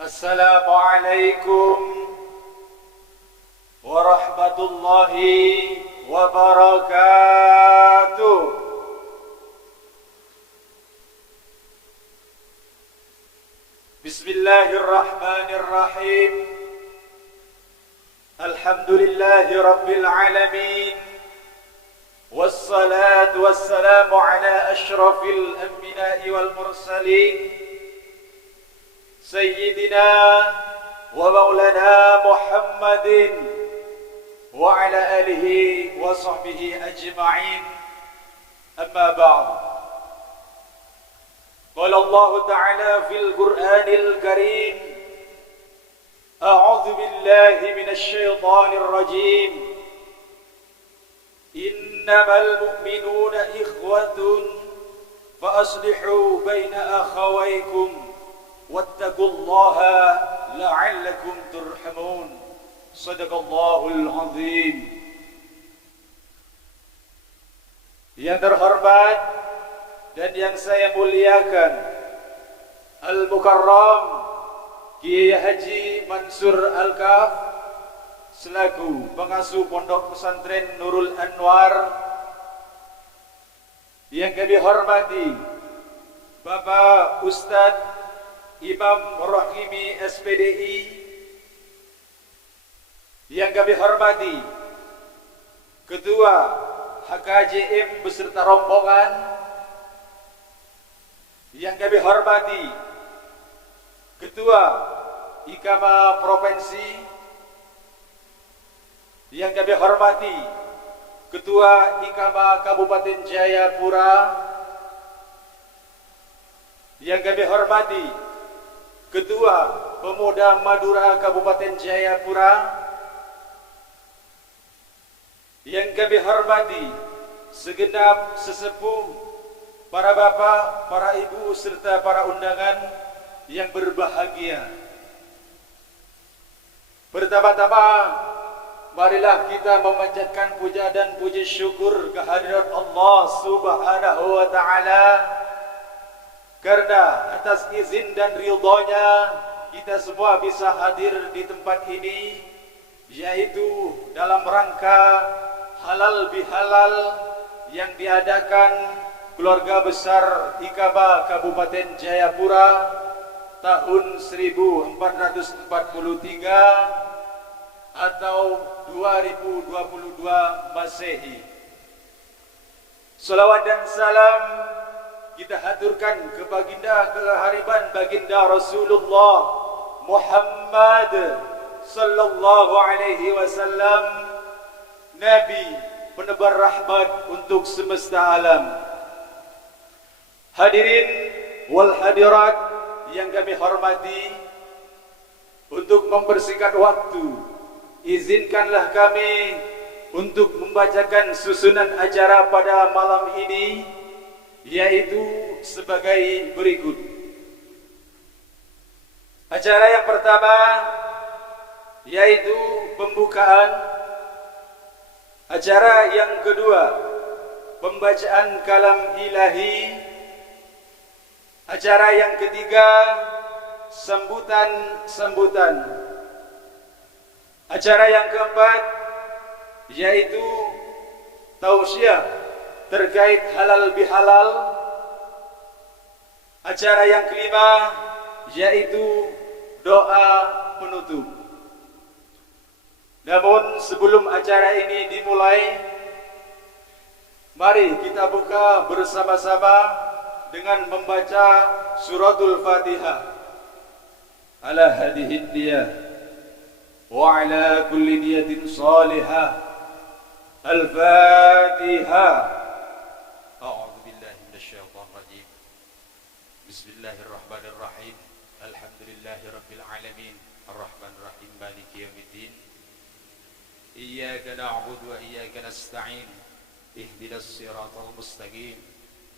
Assalamualaikum warahmatullahi wabarakatuh. Bismillahirrahmanirrahim. Alhamdulillahi rabbil alamin. Wassalatu wassalamu ala ashrafil anbiya'i wal mursalin. Sayyidina wa maulana Muhammadin wa ala alihi wa sahbihi ajma'in. Amma ba'd. Qala Allah Ta'ala fil Qur'anil Karim, A'udzu billahi minasy syaithanir rajim. Innamal mu'minuna ikhwatun fa aslihu baina akhawaykum wattaqullaha la'allakum turhamun. Shadaqallahul azim. Yang terhormat dan yang saya muliakan, Al-Mukarram Kiai Haji Mansur Al-Kaf selaku pengasuh Pondok Pesantren Nurul Anwar. Yang kami hormati Bapak Ustadz Imam Rohimi SPDI. Yang kami hormati Ketua HKJM beserta rombongan. Yang kami hormati Ketua IKAMA Provinsi. Yang kami hormati Ketua IKAMA Kabupaten Jayapura. Yang kami hormati Ketua Pemuda Madura Kabupaten Jayapura. Yang kami hormati segenap sesepuh, para bapak, para ibu, serta para undangan yang berbahagia. Pertama-tama, marilah kita memanjatkan puja dan puji syukur kehadirat Allah Subhanahu wa Ta'ala, karena atas izin dan ridhonya kita semua bisa hadir di tempat ini, yaitu dalam rangka halal bihalal yang diadakan keluarga besar IKAMA Kabupaten Jayapura tahun 1443 atau 2022 Masehi. Salawat dan salam kita haturkan ke baginda kehariban baginda Rasulullah Muhammad sallallahu alaihi wasallam, Nabi penebar rahmat untuk semesta alam. Hadirin wal hadirat yang kami hormati, untuk mempersingkat waktu, izinkanlah kami untuk membacakan susunan acara pada malam ini, yaitu sebagai berikut. Acara yang pertama yaitu pembukaan. Acara yang kedua pembacaan kalam ilahi. Acara yang ketiga sambutan-sambutan. Acara yang keempat yaitu tausiah terkait halal bihalal. Acara yang kelima yaitu doa penutup. Namun sebelum acara ini dimulai, mari kita buka bersama-sama dengan membaca suratul Fatihah. Ala hadhihi niyah wa ala kulli niyatin salihah. Al-Fatihah. A'udzu billahi minasy syaithanir rajim. Bismillahirrahmanirrahim. Alhamdulillahi rabbil alamin. Arrahmanir rahim. Maliki yaumiddin. Iyyaka na'budu wa iyyaka nasta'in. Ihdinas siratal mustaqim.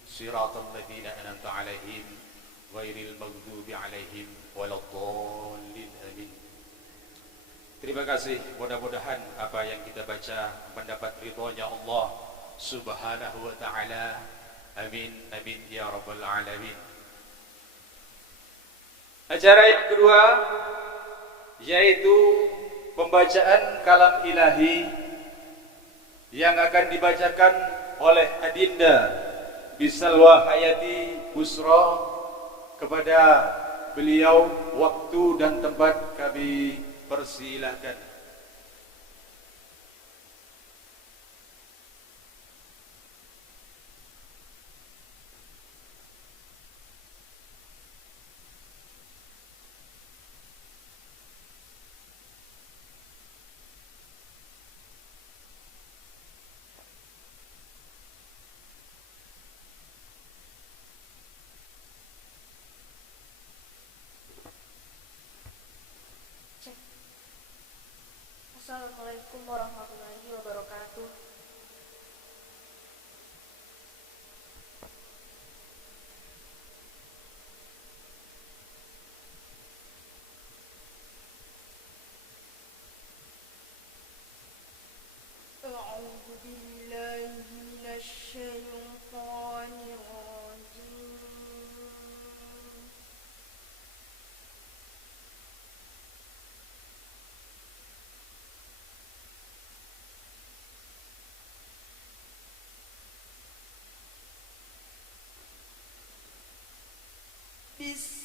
Siratal ladzina an'amta 'alaihim ghairil maghdubi 'alaihim waladdallin. Amin. Terima kasih. Mudah-mudahan apa yang kita baca mendapat ridhonya Allah Subhanahu wa Ta'ala. Amin, amin ya rabbal alamin. Acara yang kedua yaitu pembacaan kalam ilahi yang akan dibacakan oleh Adinda Bisalwa Hayati Busra. Kepada beliau waktu dan tempat kami persilahkan. Assalamualaikum warahmatullahi wabarakatuh. A'udzu billahi minasyaitonir rajim. Bismillahirrahmanirrahim.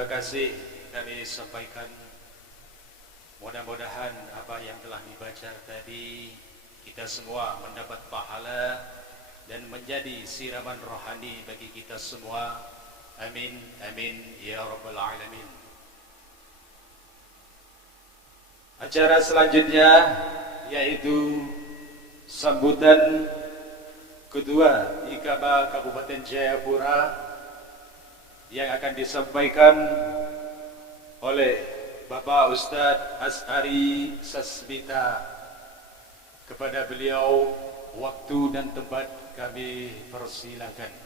Terima kasih kami sampaikan. Mudah-mudahan apa yang telah dibaca tadi kita semua mendapat pahala dan menjadi siraman rohani bagi kita semua. Amin, amin, ya rabbal alamin. Acara selanjutnya yaitu sambutan Ketua IKABA Kabupaten Jayapura yang akan disampaikan oleh Bapak Ustadz As'ari Sasmita. Kepada beliau waktu dan tempat kami persilakan.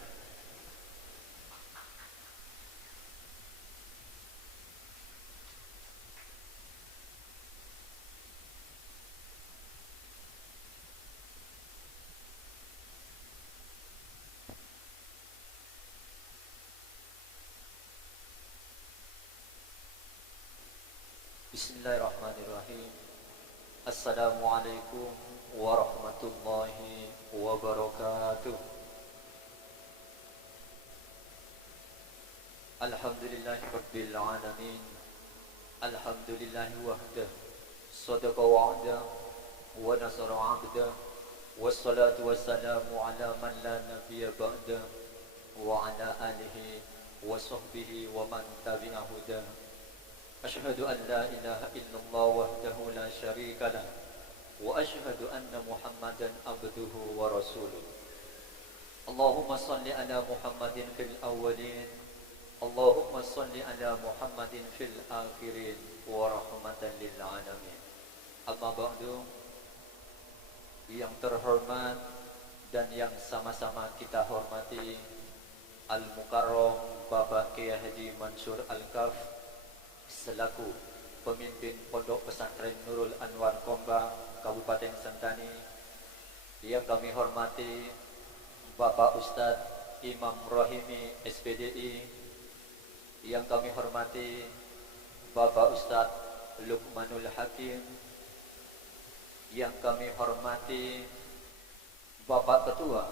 Bismillahirrahmanirrahim. Assalamualaikum warahmatullahi wabarakatuh. Alhamdulillahi rabbil alamin. Alhamdulillahi wahdah. Sadaqa wa'ada wa nasara 'abda. Wassalatu wassalamu ala man la nabiyya ba'da wa ala alihi wa sahbihi wa man tabi'ahu huda. Asyhadu an la ilaha illallah wahdahu la syarika lah wa asyhadu anna Muhammadan abduhu wa rasuluh. Allahumma salli ala Muhammadin fil awwalin, Allahumma salli ala Muhammadin fil akhirin wa rahmatan lil alamin. Amma ba'du. Yang terhormat dan yang sama-sama kita hormati Al-Mukarram Bapak Kiai Haji Mansur Al-Kaf selaku pemimpin Pondok Pesantren Nurul Anwar Komba Kabupaten Sentani, yang kami hormati Bapak Ustadz Imam Rohimi SPDI, yang kami hormati Bapak Ustadz Luqmanul Hakim, yang kami hormati Bapak Ketua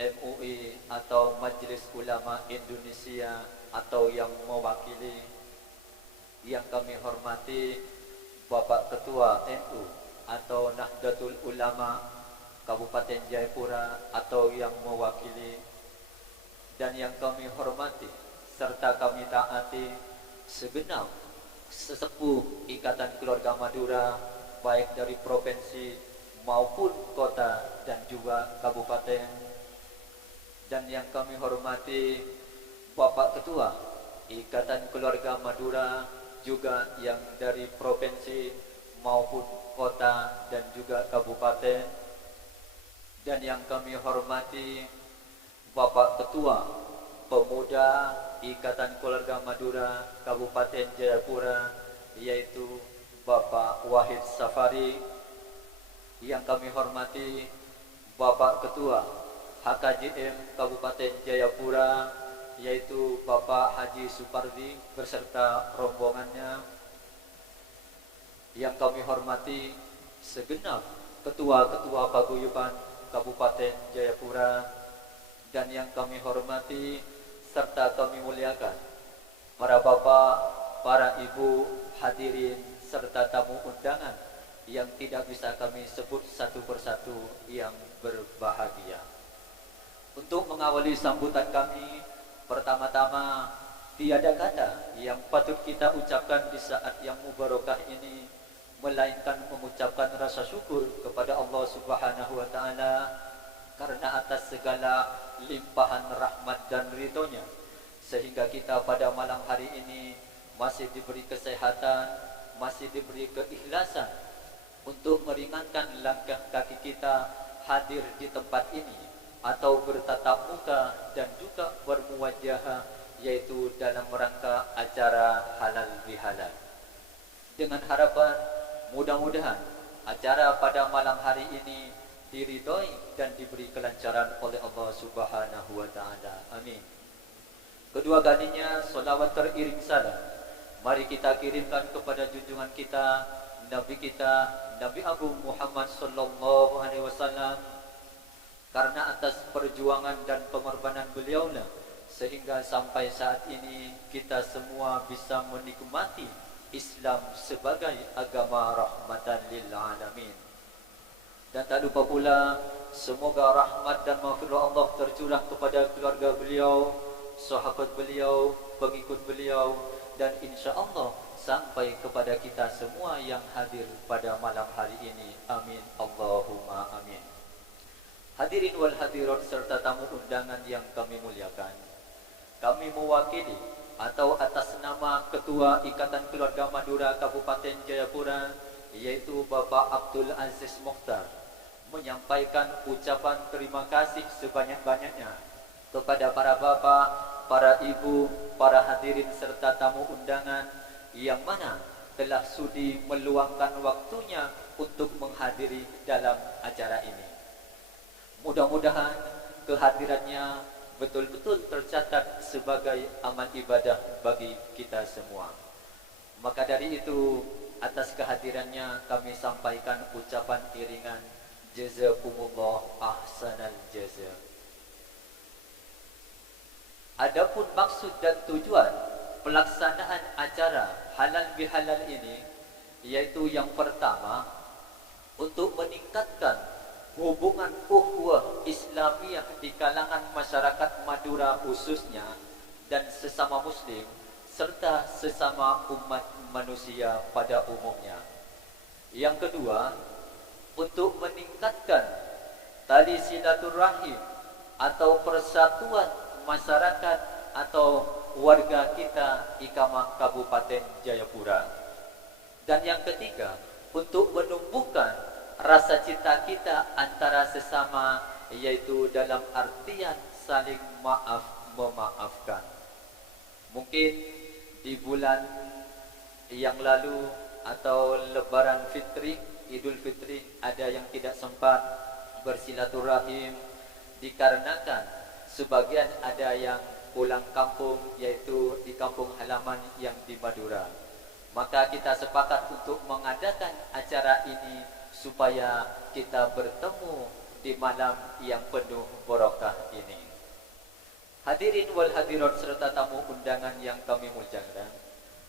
MUI atau Majelis Ulama Indonesia atau yang mewakili, yang kami hormati Bapak Ketua NU atau Nahdlatul Ulama Kabupaten Jayapura atau yang mewakili, dan yang kami hormati serta kami taati segenap sesepuh Ikatan Keluarga Madura baik dari provinsi maupun kota dan juga kabupaten, dan yang kami hormati Bapak Ketua Ikatan Keluarga Madura juga yang dari provinsi maupun kota dan juga kabupaten, dan yang kami hormati Bapak Ketua Pemuda Ikatan Keluarga Madura Kabupaten Jayapura yaitu Bapak Wahid Safari, yang kami hormati Bapak Ketua HKJM Kabupaten Jayapura yaitu Bapak Haji Supardi beserta rombongannya, yang kami hormati segenap ketua-ketua paguyuban Kabupaten Jayapura, dan yang kami hormati serta kami muliakan para bapak, para ibu, hadirin serta tamu undangan yang tidak bisa kami sebut satu persatu yang berbahagia. Untuk mengawali sambutan kami, pertama-tama tiada kata yang patut kita ucapkan di saat yang mubarakah ini melainkan mengucapkan rasa syukur kepada Allah Subhanahu wa taala karena atas segala limpahan rahmat dan ridhonya sehingga kita pada malam hari ini masih diberi kesehatan, masih diberi keikhlasan untuk meringankan langkah kaki kita hadir di tempat ini atau bertatap muka dan juga bermuwajahah yaitu dalam rangka acara halal bihalal, dengan harapan mudah-mudahan acara pada malam hari ini diridhoi dan diberi kelancaran oleh Allah Subhanahu wa taala. Amin. Kedua kalinya salawat teriring salam mari kita kirimkan kepada junjungan kita, Nabi Agung Muhammad sallallahu alaihi wasallam, karena atas perjuangan dan pengorbanan beliaulah sehingga sampai saat ini kita semua bisa menikmati Islam sebagai agama rahmatan lil alamin. Dan tak lupa pula, semoga rahmat dan maghfirah Allah tercurah kepada keluarga beliau, sahabat beliau, pengikut beliau, dan insya Allah sampai kepada kita semua yang hadir pada malam hari ini. Amin Allahumma amin. Hadirin wal hadirat serta tamu undangan yang kami muliakan, kami mewakili atau atas nama Ketua Ikatan Keluarga Madura Kabupaten Jayapura, yaitu Bapak Abdul Aziz Mokhtar, menyampaikan ucapan terima kasih sebanyak-banyaknya kepada para bapak, para ibu, para hadirin serta tamu undangan yang mana telah sudi meluangkan waktunya untuk menghadiri dalam acara ini. Mudah-mudahan kehadirannya betul-betul tercatat sebagai amal ibadah bagi kita semua. Maka dari itu, atas kehadirannya kami sampaikan ucapan iringan jazakumullah ahsanal jaza. Adapun maksud dan tujuan pelaksanaan acara halal bihalal ini, yaitu yang pertama, untuk meningkatkan hubungan ukhuwah Islamiyah di kalangan masyarakat Madura khususnya dan sesama muslim serta sesama umat manusia pada umumnya. Yang kedua, untuk meningkatkan tali silaturahim atau persatuan masyarakat atau warga kita Ikamah Kabupaten Jayapura. Dan yang ketiga, untuk menumbuhkan rasa cinta kita antara sesama, yaitu dalam artian saling maaf memaafkan. Mungkin di bulan yang lalu atau Lebaran Fitri, Idul Fitri, ada yang tidak sempat bersilaturahim dikarenakan sebagian ada yang pulang kampung, yaitu di kampung halaman yang di Madura. Maka kita sepakat untuk mengadakan acara ini supaya kita bertemu di malam yang penuh barakah ini. Hadirin wal hadirat serta tamu undangan yang kami muliakan,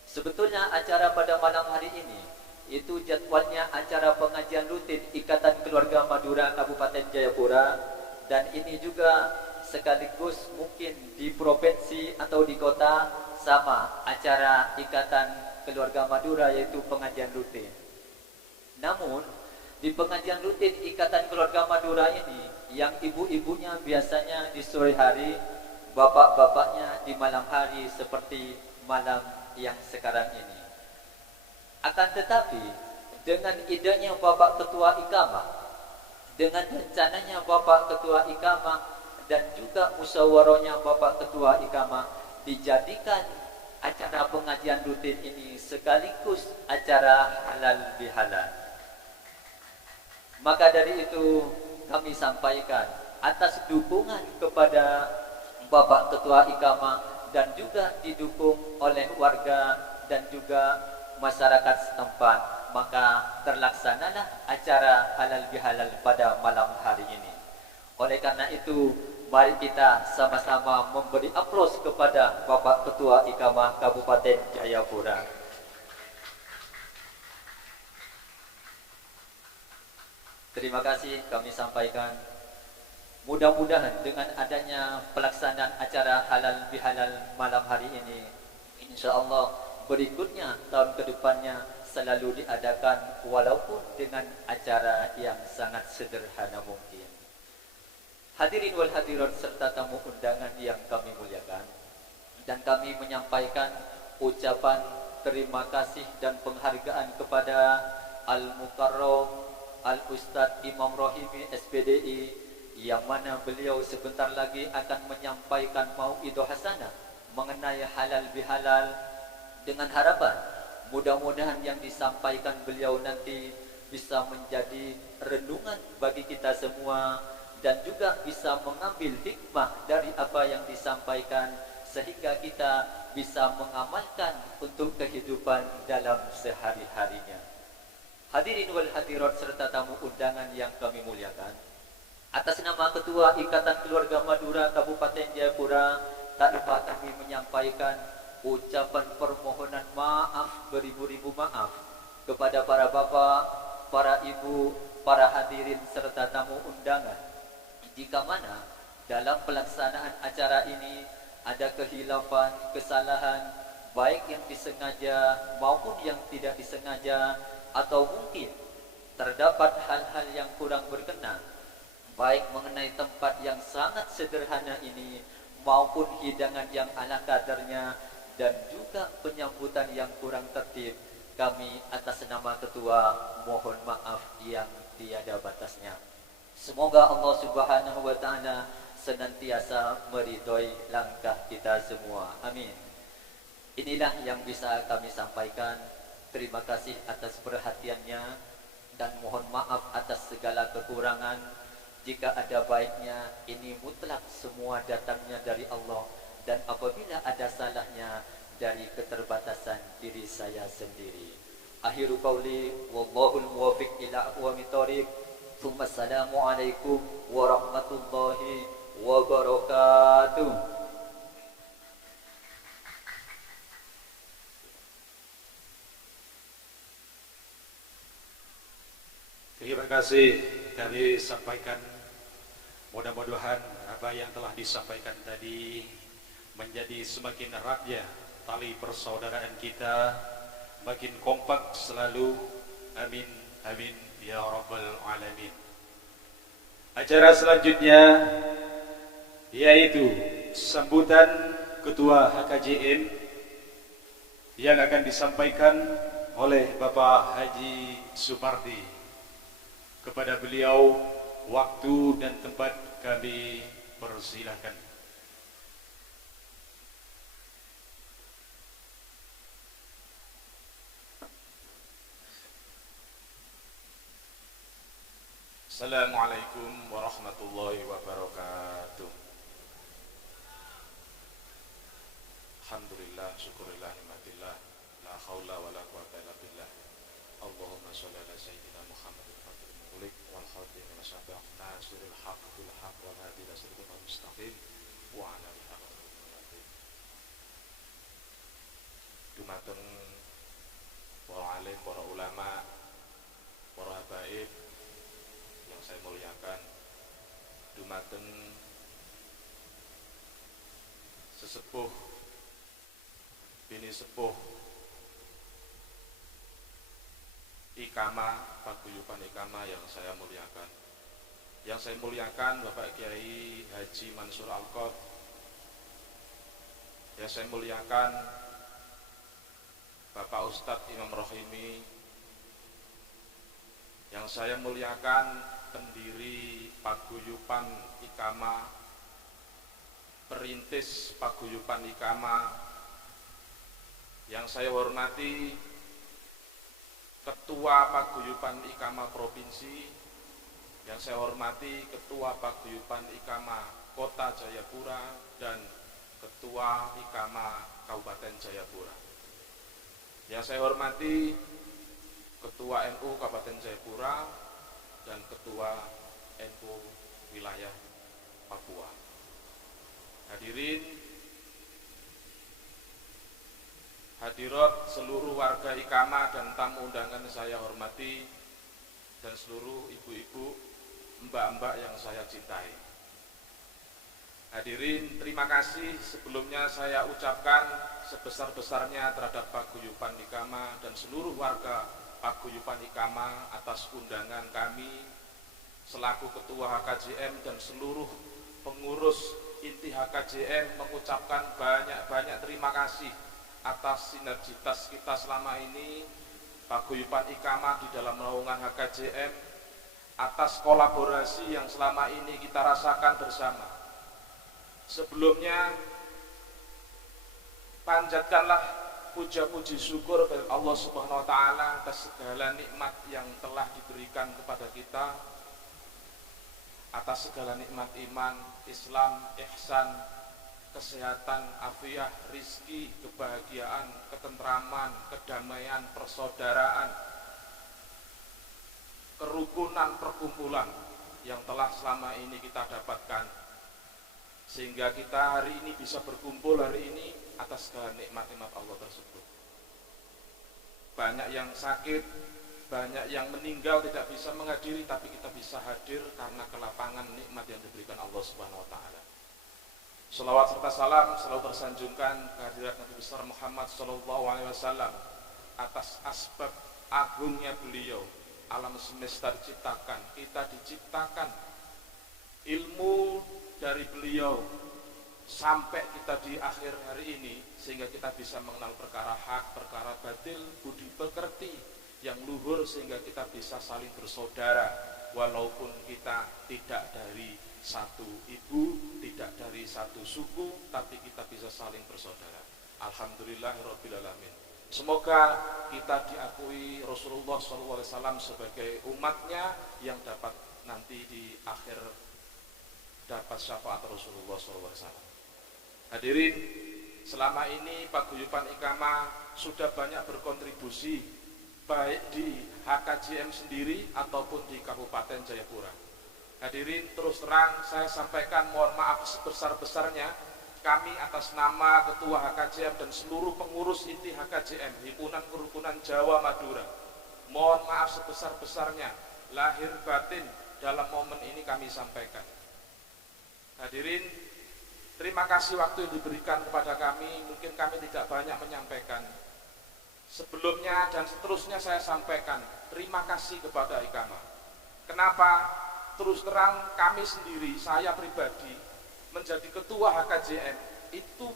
sebetulnya acara pada malam hari ini itu jadwalnya acara pengajian rutin Ikatan Keluarga Madura Kabupaten Jayapura, dan ini juga sekaligus mungkin di provinsi atau di kota sama acara Ikatan Keluarga Madura, yaitu pengajian rutin. Namun di pengajian rutin Ikatan Keluarga Madura ini, yang ibu-ibunya biasanya di sore hari, bapak-bapaknya di malam hari seperti malam yang sekarang ini. Akan tetapi dengan idenya Bapak Ketua Ikamah, dengan rencananya Bapak Ketua Ikamah, dan juga musyawarahnya Bapak Ketua Ikamah, dijadikan acara pengajian rutin ini sekaligus acara halal bihalal. Maka dari itu kami sampaikan atas dukungan kepada Bapak Ketua Ikamah dan juga didukung oleh warga dan juga masyarakat setempat, maka terlaksanalah acara halal bihalal pada malam hari ini. Oleh karena itu, mari kita sama-sama memberi aplaus kepada Bapak Ketua Ikamah Kabupaten Jayapura. Terima kasih kami sampaikan. Mudah-mudahan dengan adanya pelaksanaan acara halal bihalal malam hari ini, insya Allah berikutnya tahun kedepannya selalu diadakan walaupun dengan acara yang sangat sederhana mungkin. Hadirin wal hadirat serta tamu undangan yang kami muliakan, dan kami menyampaikan ucapan terima kasih dan penghargaan kepada Al-Mukarram Al-Ustadz Imam Rohimi SPDI, yang mana beliau sebentar lagi akan menyampaikan mauidhah hasanah mengenai halal bihalal, dengan harapan mudah-mudahan yang disampaikan beliau nanti bisa menjadi renungan bagi kita semua dan juga bisa mengambil hikmah dari apa yang disampaikan, sehingga kita bisa mengamalkan untuk kehidupan dalam sehari-harinya. Hadirin wal hadirat serta tamu undangan yang kami muliakan, atas nama Ketua Ikatan Keluarga Madura Kabupaten Jayapura, tak lupa kami menyampaikan ucapan permohonan maaf beribu-ribu maaf kepada para bapak, para ibu, para hadirin serta tamu undangan. Jika mana dalam pelaksanaan acara ini ada kehilafan, kesalahan, baik yang disengaja maupun yang tidak disengaja, atau mungkin terdapat hal-hal yang kurang berkenan, baik mengenai tempat yang sangat sederhana ini maupun hidangan yang ala kadarnya dan juga penyambutan yang kurang tertib, kami atas nama ketua mohon maaf yang tiada batasnya. Semoga Allah Subhanahu wa taala senantiasa meridhoi langkah kita semua. Amin. Inilah yang bisa kami sampaikan. Terima kasih atas perhatiannya dan mohon maaf atas segala kekurangan. Jika ada baiknya, ini mutlak semua datangnya dari Allah, dan apabila ada salahnya dari keterbatasan diri saya sendiri. Akhiru qauli wallahul muwaffiq ila aqwamit thoriq. Assalamualaikum warahmatullahi wabarakatuh. Terima kasih kami sampaikan. Mudah-mudahan apa yang telah disampaikan tadi menjadi semakin eratnya tali persaudaraan kita, makin kompak selalu. Amin, amin ya rabbal alamin. Acara selanjutnya yaitu sambutan Ketua HKJM yang akan disampaikan oleh Bapak Haji Supardi. Kepada beliau waktu dan tempat kami persilahkan. Assalamualaikum warahmatullahi wabarakatuh. Alhamdulillah, syukurillah, nikmatillah, la haula wa la quwata illa billah. Allahumma sholli ala sayyidina Muhammadin fatil mughliq wal khatim wa sabaq nasirul haqq bil haqq wal hadi ila siratal mustaqim wa ala alihi. Dumateng para alim, para ulama, para habaib yang saya muliakan, dumateng sesepuh bini sepuh Ikama, paguyuban Ikama yang saya muliakan. Yang saya muliakan Bapak Kiai Haji Mansur Alqot. Yang saya muliakan Bapak Ustadz Imam Rohimi. Yang saya muliakan pendiri paguyuban Ikama, perintis paguyuban Ikama. Yang saya hormati Ketua Paguyuban Ikama Provinsi, yang saya hormati Ketua Paguyuban Ikama Kota Jayapura dan Ketua Ikama Kabupaten Jayapura. Yang saya hormati Ketua NU Kabupaten Jayapura dan Ketua NU Wilayah Papua. Hadirin, hadirat seluruh warga Ikama dan tamu undangan saya hormati, dan seluruh ibu-ibu, mbak-mbak yang saya cintai. Hadirin, terima kasih sebelumnya saya ucapkan sebesar-besarnya terhadap Paguyuban Ikama dan seluruh warga Paguyuban Ikama atas undangan kami selaku Ketua HKJM dan seluruh pengurus inti HKJM mengucapkan banyak-banyak terima kasih atas sinergitas kita selama ini, Paguyuban Ikama di dalam naungan HKJM, atas kolaborasi yang selama ini kita rasakan bersama. Sebelumnya, panjatkanlah puja-puji syukur kepada Allah Subhanahu wa taala atas segala nikmat yang telah diberikan kepada kita, atas segala nikmat iman, Islam, ihsan, kesehatan, afiah, rizki, kebahagiaan, ketentraman, kedamaian, persaudaraan, kerukunan, perkumpulan yang telah selama ini kita dapatkan. sehingga kita hari ini bisa berkumpul hari ini atas segala nikmat-nikmat Allah tersebut. Banyak yang sakit, banyak yang meninggal tidak bisa menghadiri, tapi kita bisa hadir karena kelapangan nikmat yang diberikan Allah Subhanahu wa taala. Shalawat serta salam selalu tersanjungkan kehadirat Nabi besar Muhammad sallallahu alaihi wasallam atas asbab agungnya beliau. Alam semesta diciptakan, kita diciptakan, ilmu dari beliau sampai kita di akhir hari ini, sehingga kita bisa mengenal perkara hak, perkara batil, budi pekerti yang luhur, sehingga kita bisa saling bersaudara walaupun kita tidak dari satu ibu, tidak dari satu suku, tapi kita bisa saling bersaudara. Alhamdulillahirabbil alamin. Semoga kita diakui Rasulullah SAW sebagai umatnya yang dapat nanti di akhir dapat syafaat Rasulullah SAW. Hadirin, selama ini Paguyuban Ikamah sudah banyak berkontribusi baik di HKJM sendiri ataupun di Kabupaten Jayapura. Hadirin, terus terang saya sampaikan mohon maaf sebesar-besarnya kami atas nama Ketua HKJM dan seluruh pengurus inti HKJM Himpunan Kerukunan Jawa Madura. Mohon maaf sebesar-besarnya lahir batin dalam momen ini kami sampaikan. Hadirin, terima kasih waktu yang diberikan kepada kami. Mungkin kami tidak banyak menyampaikan. Sebelumnya dan seterusnya saya sampaikan terima kasih kepada Ikamah. Kenapa? Terus terang kami sendiri, saya pribadi menjadi ketua HKJM itu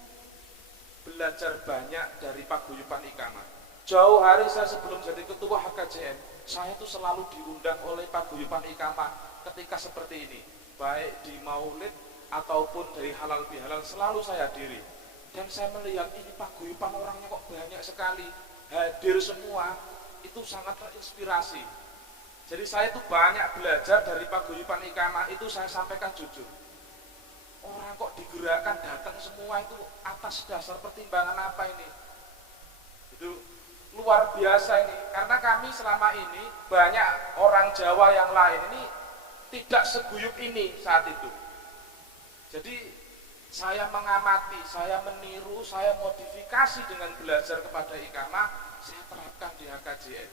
belajar banyak dari Paguyuban Ikamah. Jauh hari saya sebelum jadi ketua HKJM, saya itu selalu diundang oleh Paguyuban Ikamah ketika seperti ini, baik di maulid ataupun dari halal bihalal selalu saya hadiri. Dan saya melihat ini paguyuban orangnya kok banyak sekali, hadir semua, itu sangat terinspirasi. Jadi saya itu banyak belajar dari Paguyuban Ikamah, itu saya sampaikan jujur. Orang kok digerakkan datang semua itu atas dasar pertimbangan apa ini? Itu luar biasa ini, karena kami selama ini banyak orang Jawa yang lain ini tidak seguyup ini saat itu. Jadi saya mengamati, saya meniru, saya modifikasi dengan belajar kepada Ikamah, saya terapkan di HKJM.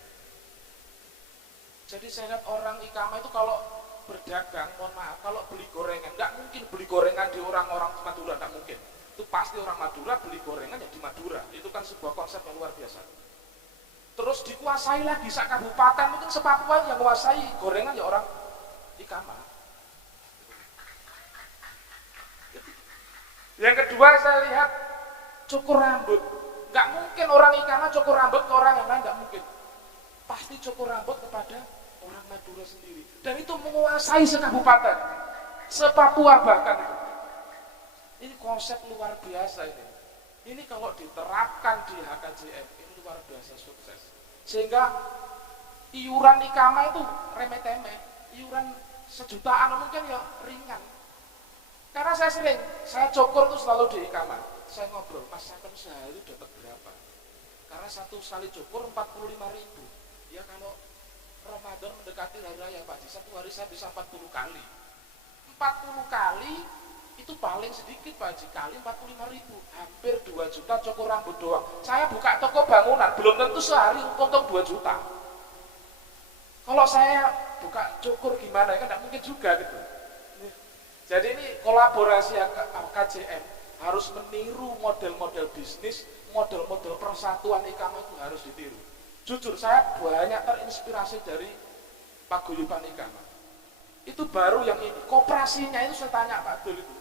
Jadi saya lihat orang Ikamah itu kalau berdagang, mohon maaf, kalau beli gorengan, nggak mungkin beli gorengan di orang-orang Madura, nggak mungkin. Itu pasti orang Madura beli gorengan ya di Madura. Itu kan sebuah konsep yang luar biasa. Terus dikuasai lagi sak kabupaten, mungkin se-Papua yang menguasai gorengan ya orang Ikamah. Yang kedua saya lihat cukur rambut. Nggak mungkin orang Ikamah cukur rambut ke orang yang lain, nggak mungkin. Pasti cukur rambut kepada orang Madura sendiri. Dan itu menguasai sekabupaten, se-Papua bahkan itu. Ini konsep luar biasa ini. Ini kalau diterapkan di HKJM, ini luar biasa sukses. Sehingga iuran Ikamah itu remeh-temeh. Iuran sejutaan mungkin ya ringan. Karena saya cukur itu selalu di Ikamah. Saya ngobrol, Mas sampai sehari dapat berapa? Karena satu kali cukur 45.000. Ya kalau Ramadan mendekati hari raya Pak Haji, satu hari saya bisa 40 kali. 40 kali itu paling sedikit Pak Haji, kali 45.000, hampir 2 juta cukur rambut doang. Saya buka toko bangunan, belum tentu sehari untung 2 juta. Kalau saya buka cukur gimana, kan tidak mungkin juga gitu. Jadi ini kolaborasi HKJM harus meniru model-model bisnis, model-model persatuan Ikamah itu harus ditiru. Jujur saya banyak terinspirasi dari Paguyuban Ikamah. Itu baru yang ini, koperasinya itu saya tanya Pak Abdul itu.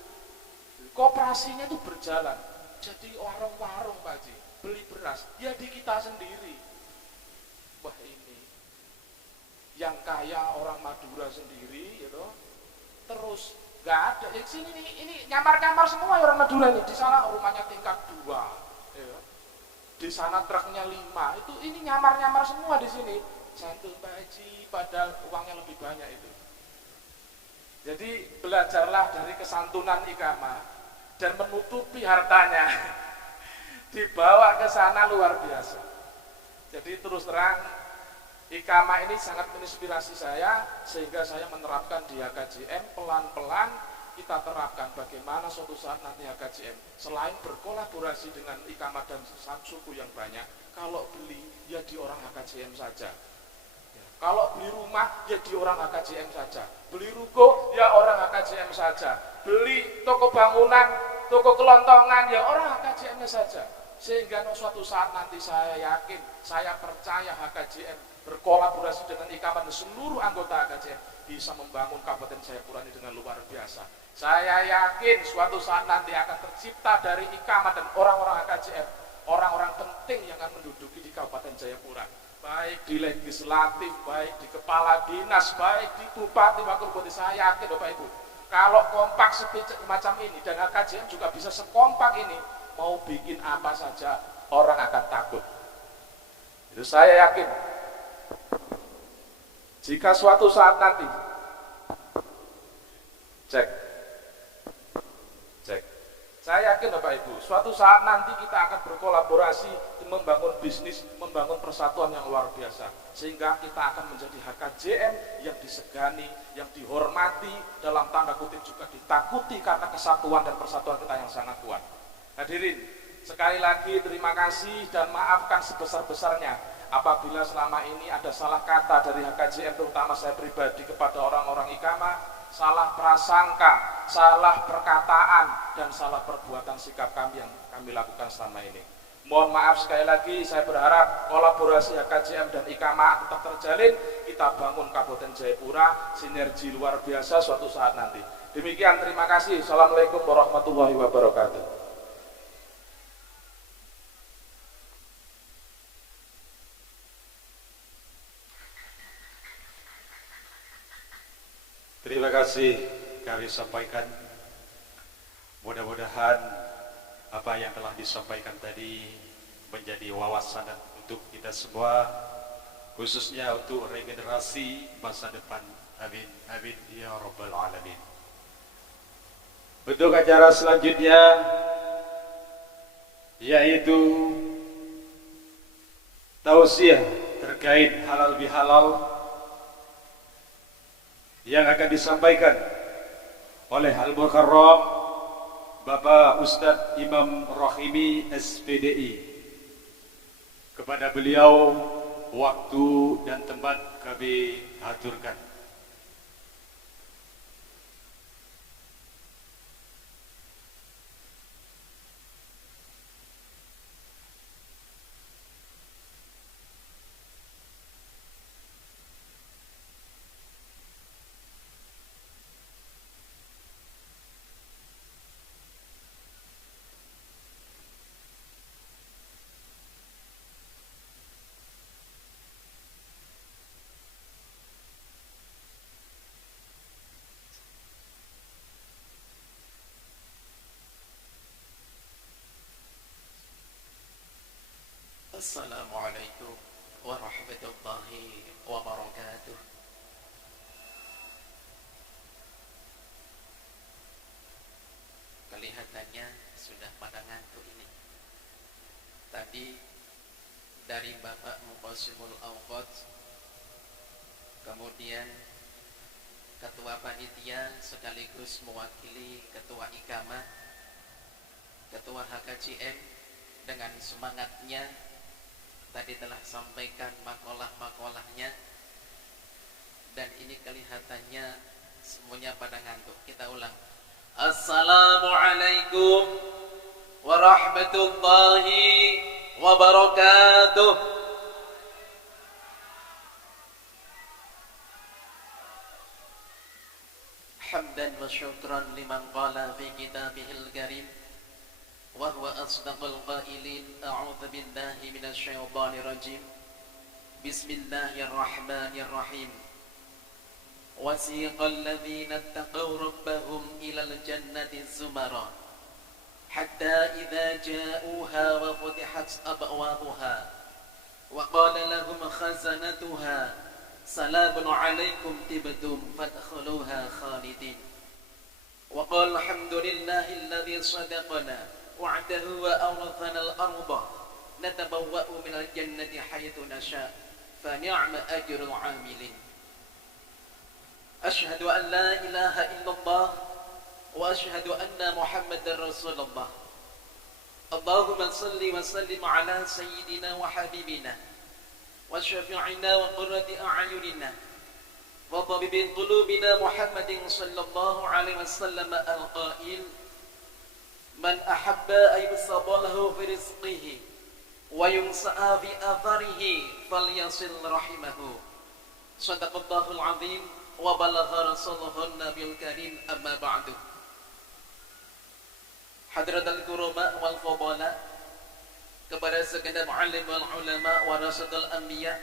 Koperasinya itu berjalan. Jadi warung-warung Pak Haji, beli beras, ya di kita sendiri. Wah ini, yang kaya orang Madura sendiri, gitu. Terus nggak ada, ya sini ini nyamar-nyamar semua orang Madura ini. Di sana rumahnya tingkat 2. Ya. Di sana truknya 5, itu ini nyamar-nyamar semua di sini. Jantung Pak Haji, padahal uangnya lebih banyak itu. Jadi belajarlah dari kesantunan Ikamah dan menutupi hartanya, dibawa ke sana luar biasa. Jadi terus terang Ikamah ini sangat menginspirasi saya, sehingga saya menerapkan di HKJM pelan-pelan. kita terapkan bagaimana suatu saat nanti HKJM selain berkolaborasi dengan ikamah dan suku yang banyak, kalau beli ya di orang HKJM saja. Kalau beli rumah ya di orang HKJM saja. Beli ruko ya orang HKJM saja. Beli toko bangunan, toko kelontongan ya orang HKJM saja. Sehingga suatu saat nanti saya yakin, saya percaya HKJM berkolaborasi dengan ikamah dan seluruh anggota HKJM bisa membangun Kabupaten Jayapura ini dengan luar biasa. Saya yakin suatu saat nanti akan tercipta dari ikamah dan orang-orang HKJM, orang-orang penting yang akan menduduki di Kabupaten Jayapura. Baik di legislatif, baik di kepala dinas, baik di bupati, wakil bupati. Saya yakin Bapak Ibu, kalau kompak semacam ini dan HKJM juga bisa sekompak ini, mau bikin apa saja orang akan takut. Itu saya yakin. Jika suatu saat nanti cek, saya yakin Bapak Ibu, suatu saat nanti kita akan berkolaborasi membangun bisnis, membangun persatuan yang luar biasa, sehingga kita akan menjadi HKJM yang disegani, yang dihormati, dalam tanda kutip juga ditakuti karena kesatuan dan persatuan kita yang sangat kuat. Hadirin, sekali lagi terima kasih dan maafkan sebesar-besarnya apabila selama ini ada salah kata dari HKJM, terutama saya pribadi kepada orang-orang ikamah, salah prasangka, salah perkataan, dan salah perbuatan sikap kami yang kami lakukan selama ini. Mohon maaf sekali lagi, saya berharap kolaborasi HKJM dan ikamah tetap terjalin, kita bangun Kabupaten Jayapura, sinergi luar biasa suatu saat nanti. Demikian, terima kasih. Assalamualaikum warahmatullahi wabarakatuh. Terima kasih kami sampaikan. Mudah-mudahan apa yang telah disampaikan tadi menjadi wawasan untuk kita semua, khususnya untuk regenerasi masa depan. Amin, amin ya rabbal alamin. Untuk acara selanjutnya yaitu tausiah terkait halal bihalal yang akan disampaikan oleh Al-Mukarram Bapak Ustadz Imam Rahimi SPDI. Kepada beliau waktu dan tempat kami aturkan. Assalamualaikum warahmatullahi wabarakatuh. Kelihatannya sudah pada ngantuk ini. Tadi dari Bapak Muqassimul Awqat, kemudian Ketua Panitia sekaligus mewakili Ketua Ikamah, Ketua HKJM dengan semangatnya tadi telah sampaikan makalah-makalahnya, dan ini kelihatannya semuanya pada ngantuk. Kita ulang. Assalamualaikum warahmatullahi wabarakatuh. Hamdan wa syukran liman qala fi kitabihil karim وهو أصدق القائلين أعوذ بالله من الشيطان الرجيم بسم الله الرحمن الرحيم وسيق الذين اتقوا ربهم إلى الجنة زمرا حتى إذا جاءوها وفتحت أبوابها وقال لهم خزنتها سلام عليكم طبتم فادخلوها خالدين وقال الحمد لله الذي صدقنا وعده وأورثنا الأرض نتبوأ من الجنة حيث نشاء فنعم أجر العاملين أشهد أن لا إله إلا الله وأشهد أن محمدا رسول الله. اللهم صل وسلم على سيدنا وحبيبنا وشفيعنا وقرة أعيننا وطبيب قلوبنا محمد صلى الله عليه وسلم القائل: من أحب أن يبسط له في رزقه وينسأ في أثره فليصل رحمه. صدق الله العظيم وبلغ رسوله النبي الكريم. أما بعد. Hadratul kurama wal fadala, kepada segenap alim wal ulama warasatul anbiya,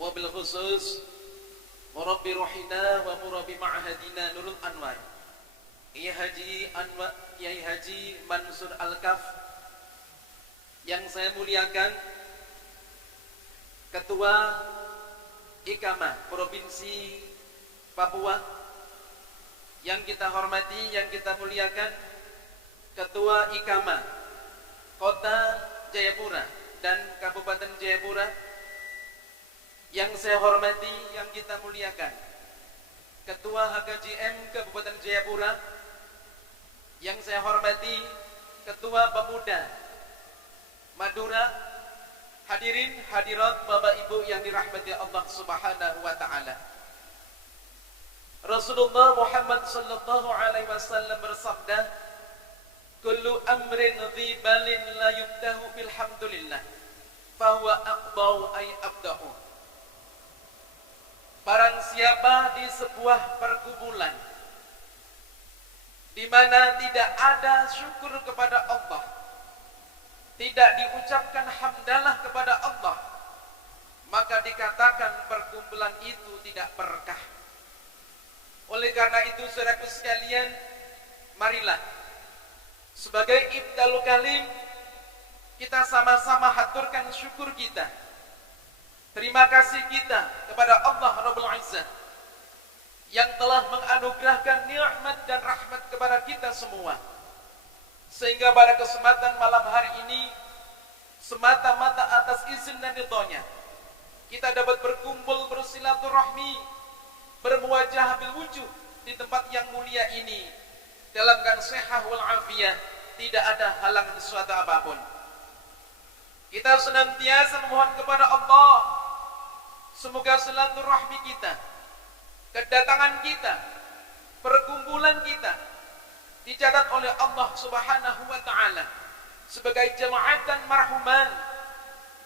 wabil khusus murabbi ruhina wa murabbi ma'hadina Nurul Anwar, Kiai Haji Mansur Al-Kaf, yang saya muliakan, Ketua Ikama Provinsi Papua, yang kita hormati, yang kita muliakan, Ketua Ikama Kota Jayapura dan Kabupaten Jayapura, yang saya hormati, yang kita muliakan, Ketua HKJM Kabupaten Jayapura, yang saya hormati, Ketua Pemuda Madura, hadirin hadirat Bapak Ibu yang dirahmati Allah Subhanahu wa taala. Rasulullah Muhammad sallallahu alaihi wasallam bersabda, kullu amrin dhibalin la yubdahu bilhamdulillah fahuwa aqbau ay abda'u. Barang siapa di sebuah perkumpulan di mana tidak ada syukur kepada Allah, tidak diucapkan hamdalah kepada Allah, maka dikatakan perkumpulan itu tidak berkah. Oleh karena itu, saudaraku sekalian, marilah sebagai ibdalul kalim kita sama-sama haturkan syukur kita, terima kasih kita kepada Allah Rabbul Izzah yang telah menganugerahkan nikmat dan rahmat kepada kita semua, sehingga pada kesempatan malam hari ini semata-mata atas izin dan ridhonya kita dapat berkumpul bersilaturahmi, bermuwajah bil wujuh di tempat yang mulia ini dalam keadaan sehat wal afiyah, tidak ada halangan suatu apapun. Kita senantiasa memohon kepada Allah, semoga silaturahmi kita, kedatangan kita, perkumpulan kita dicatat oleh Allah Subhanahu wa taala sebagai jamaatan marhuman,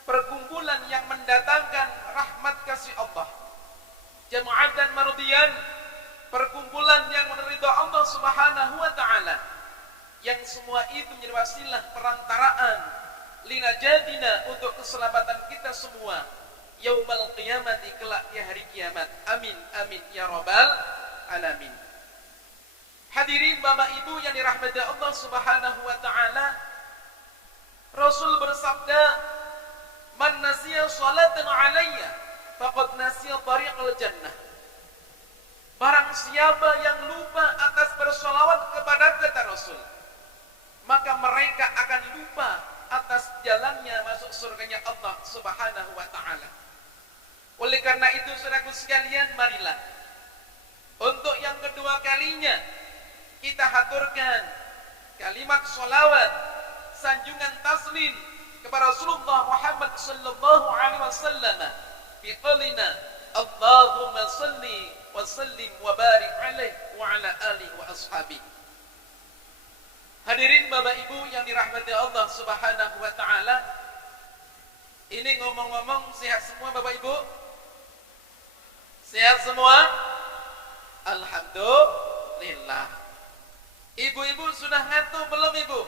perkumpulan yang mendatangkan rahmat kasih Allah, jamaatan mardiyan, perkumpulan yang meridhai Allah Subhanahu wa taala, yang semua itu menjadi wasilah perantaraan linajadina, untuk keselamatan kita semua yaumal qiyamati, kelak di hari kiamat. Amin amin ya rabbal alamin. Hadirin Bapak Ibu yang dirahmati Allah Subhanahu wa taala, Rasul bersabda, man nasiya salatan alayya faqad nasiya tariqal jannah. Barang siapa yang lupa atas bersolawat kepada kata Rasul, maka mereka akan lupa atas jalannya masuk surganya Allah Subhanahu wa ta'ala. Oleh karena itu, saudaraku sekalian, marilah untuk yang kedua kalinya kita haturkan kalimat solawat, sanjungan taslim kepada Rasulullah Muhammad sallallahu alaihi wasallam bi qaulina Allahumma salli wa sallim wa barik alaihi wa ala alihi wa ashabihi. Hadirin Bapak Ibu yang dirahmati Allah Subhanahu wa taala, ini ngomong-ngomong sehat semua Bapak Ibu? Sehat semua? Alhamdulillah. Ibu-ibu sudah ngantuk belum Ibu?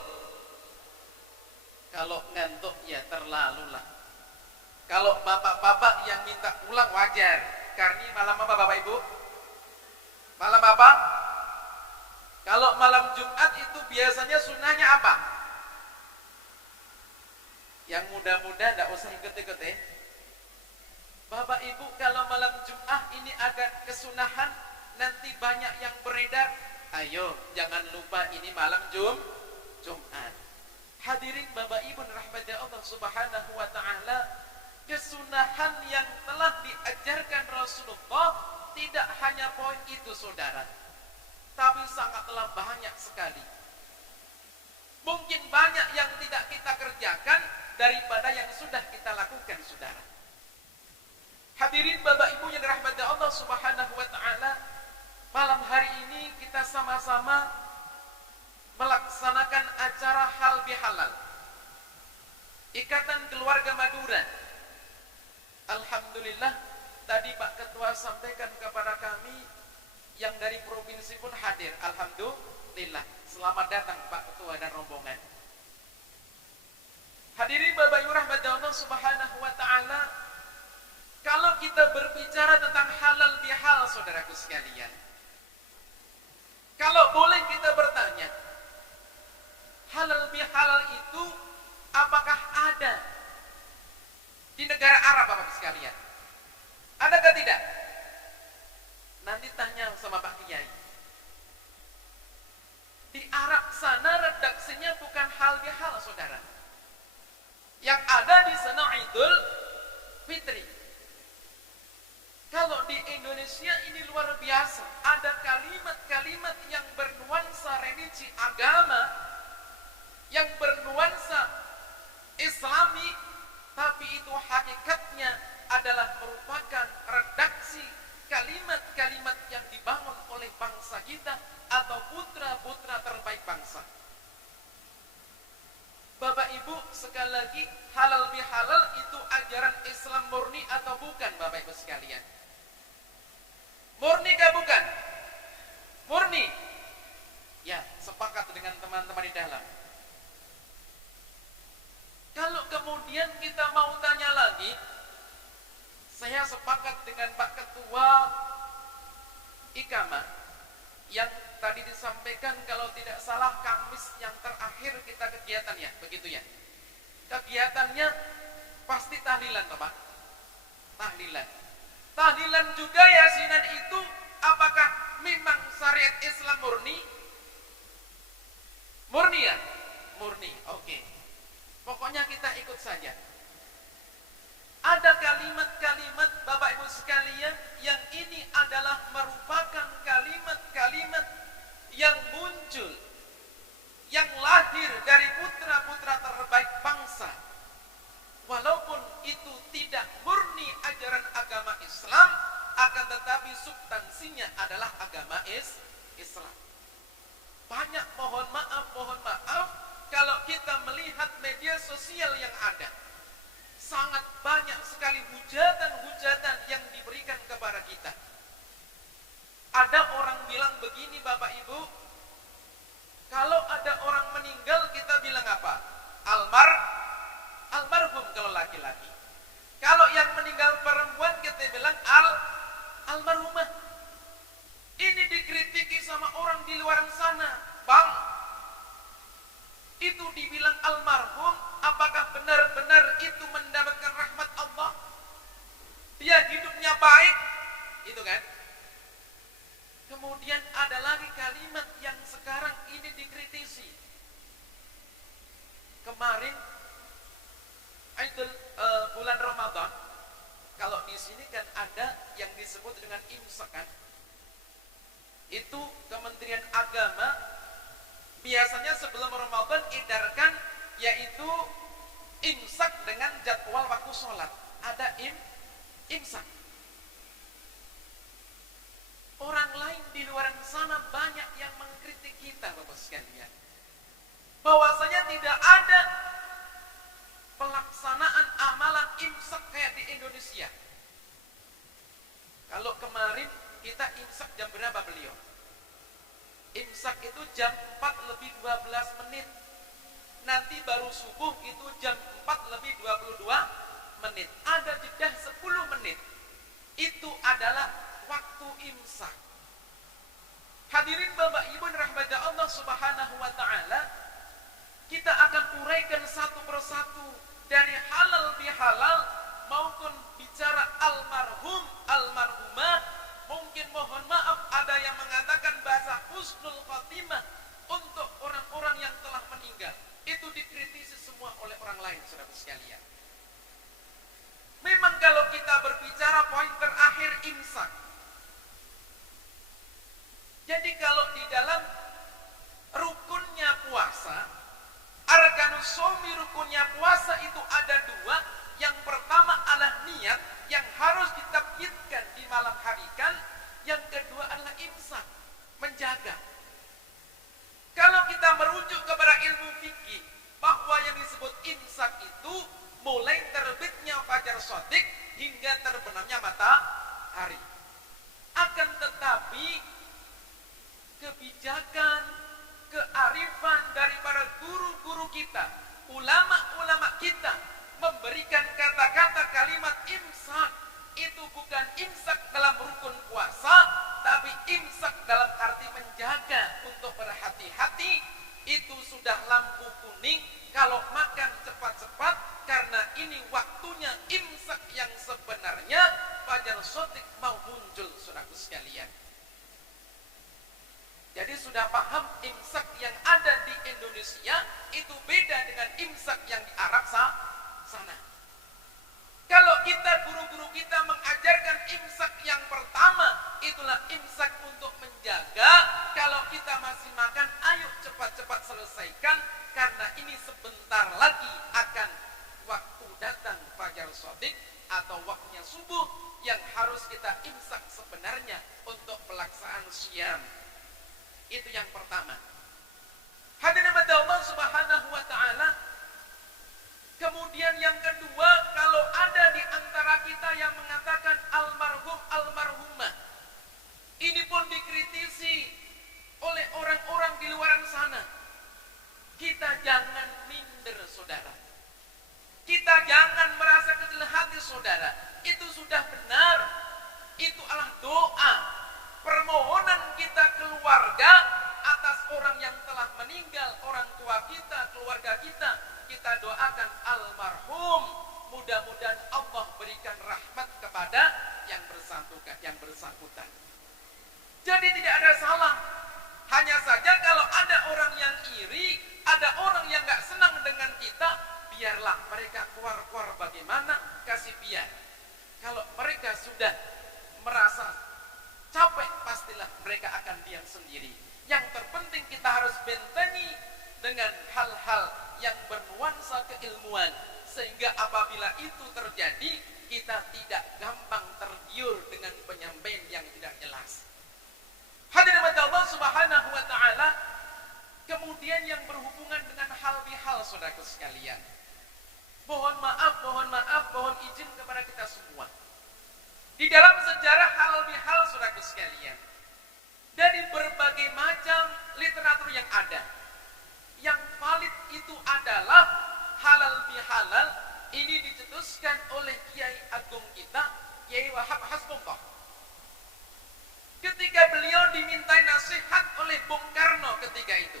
Kalau ngantuk ya terlalu lah. Kalau bapak-bapak yang minta pulang wajar. Karena malam apa Bapak Ibu? Malam apa? Kalau malam Jumat itu biasanya sunnahnya apa? Yang muda-muda tidak usah ikut-ikut ya. Bapak Ibu, kalau malam Jumat ini agak kesunahan, nanti banyak yang beredar. Ayo, jangan lupa ini malam Jumat. Hadirin Bapak Ibu rahmati Allah Subhanahu wa taala, kesunahan yang telah diajarkan Rasulullah tidak hanya poin itu saudara, tapi sangat telah banyak sekali. Mungkin banyak yang tidak kita kerjakan daripada yang sudah kita lakukan, saudara. Hadirin Bapak Ibu yang dirahmati Allah Subhanahu wa taala, malam hari ini kita sama-sama melaksanakan acara Halal Bihalal Ikatan Keluarga Madura. Alhamdulillah, tadi Pak Ketua sampaikan kepada kami yang dari provinsi pun hadir. Alhamdulillah. Selamat datang Pak Ketua dan rombongan. Hadirin Bapak Ibu rahmati Allah Subhanahu wa taala, kalau kita berbicara tentang halal bihalal, saudaraku sekalian, kalau boleh kita bertanya, halal bihalal itu apakah ada di negara Arab, Bapak sekalian? Adakah tidak? Nanti tanya sama Pak Kiai. Di Arab sana redaksinya bukan hal bihalal, saudara. Yang ada di sana Idul Fitri. Kalau di Indonesia ini luar biasa, ada kalimat-kalimat yang bernuansa religi agama, yang bernuansa Islami, tapi itu hakikatnya adalah merupakan redaksi kalimat-kalimat yang dibangun oleh bangsa kita atau putra-putra terbaik bangsa. Bapak Ibu, sekali lagi, halal bihalal itu ajaran Islam murni atau bukan, Bapak Ibu sekalian? Murni kah bukan? Murni. Ya, sepakat dengan teman-teman di dalam. Kalau kemudian kita mau tanya lagi, saya sepakat dengan Pak Ketua Ikama yang tadi disampaikan, kalau tidak salah Kamis yang terakhir kita kegiatan, ya, begitu ya. Kegiatannya pasti tahlilan, Pak. Tahlilan. Tahlilan juga yasinan itu apakah memang syariat Islam murni? Murni ya? Murni, oke. Pokoknya kita ikut saja. Ada kalimat-kalimat Bapak Ibu sekalian yang ini adalah merupakan kalimat-kalimat yang muncul, yang lahir dari putra-putra terbaik bangsa. Walaupun itu tidak murni ajaran agama Islam, akan tetapi substansinya adalah agama Islam. Banyak mohon maaf kalau kita melihat media sosial yang ada, sangat banyak sekali hujatan-hujatan yang diberikan kepada kita. Ada orang bilang begini, Bapak Ibu, kalau ada orang meninggal kita bilang apa? Almarhum kalau laki-laki. Kalau yang meninggal perempuan kita bilang almarhumah. Ini dikritiki sama orang di luar sana. Bang, itu dibilang almarhum, apakah benar-benar itu mendapatkan rahmat Allah? Dia hidupnya baik, itu kan? Kemudian ada lagi kalimat yang sekarang ini dikritisi. Kemarin bulan Ramadan, kalau di sini kan ada yang disebut dengan imsak kan? Itu Kementerian Agama biasanya sebelum Ramadan edarkan, yaitu imsak dengan jadwal waktu sholat. Ada imsak. Orang lain di luar sana banyak yang mengkritik kita, Bapak sekalian, bahwasanya tidak ada pelaksanaan amalan imsak kayak di Indonesia. Kalau kemarin kita imsak jam berapa beliau? Imsak itu jam 4:12. Nanti baru subuh itu jam 4:22. Ada jeda 10 menit. Itu adalah waktu imsak. Hadirin Bapak Ibu rahmati Allah Subhanahu wa taala, kita akan uraikan satu persatu dari halal bihalal maupun bicara almarhum, almarhumah. Mungkin mohon maaf ada yang mengatakan bahasa husnul khatimah untuk orang-orang yang telah meninggal. Itu dikritisi semua oleh orang lain, saudara sekalian. Memang kalau kita berbicara poin terakhir imsak. Jadi kalau di dalam imsak itu mulai terbitnya fajar shadiq hingga terbenamnya matahari. Akan tetapi kebijakan, kearifan dari para guru-guru kita, ulama-ulama kita memberikan kata-kata kalimat imsak itu bukan imsak dalam rukun puasa, tapi imsak dalam arti menjaga untuk berhati-hati. Itu sudah lampu kuning, kalau makan cepat-cepat karena ini waktunya imsak yang sebenarnya fajar shadiq mau muncul, saudaraku sekalian. Jadi sudah paham imsak yang ada di Indonesia itu beda dengan imsak yang di Arab sana. Kalau kita, guru-guru kita mengajarkan imsak yang pertama, itulah imsak untuk menjaga. Kalau kita masih makan, ayo cepat-cepat selesaikan, karena ini sebentar lagi akan waktu datang fajar shadiq atau waktunya subuh yang harus kita imsak sebenarnya untuk pelaksanaan siam. Itu yang pertama. Hadirin Allah Subhanahu wa taala. Kemudian yang kedua, kalau ada di antara kita yang mengatakan almarhum, almarhumah, ini pun dikritisi oleh orang-orang di luar sana. Kita jangan minder, saudara. Kita jangan merasa kecil hati, saudara. Itu sudah benar. Itu adalah doa, permohonan kita keluarga atas orang yang telah meninggal, orang tua kita, keluarga kita. Kita doakan almarhum, mudah-mudahan Allah berikan rahmat kepada yang bersangkutan. Jadi tidak ada salah. Hanya saja kalau ada orang yang iri, ada orang yang gak senang dengan kita, biarlah mereka keluar-keluar bagaimana, kasih biar. Kalau mereka sudah merasa capek, pastilah mereka akan diam sendiri. Yang terpenting kita harus bentengi dengan hal-hal yang bernuansa keilmuan, sehingga apabila itu terjadi, kita tidak gampang tergiur dengan penyampaian yang tidak jelas. Hadirin Allah Subhanahu wa taala. Kemudian yang berhubungan dengan hal bihal, saudaraku sekalian. Mohon maaf, mohon izin kepada kita semua. Di dalam sejarah halal bihal, saudaraku sekalian, dari berbagai macam literatur yang ada, yang valid itu adalah halal bihalal. Ini dicetuskan oleh Kiai Agung kita, Kiai Wahab Hasbullah. Ketika beliau dimintai nasihat oleh Bung Karno ketika itu.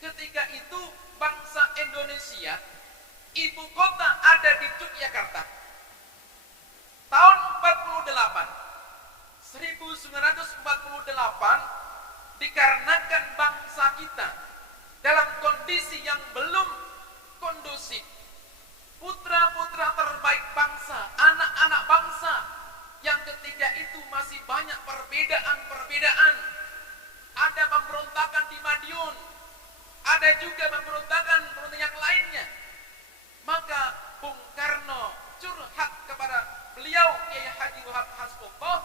Ketika itu bangsa Indonesia, ibu kota ada di Yogyakarta. Tahun 1948 dikarenakan bangsa kita dalam kondisi yang belum kondusif. Putra-putra terbaik bangsa, anak-anak bangsa yang ketika itu masih banyak perbedaan-perbedaan. Ada pemberontakan di Madiun, ada juga pemberontakan yang lainnya. Maka Bung Karno curhat kepada beliau, Kiai Haji Wahab Hasbullah,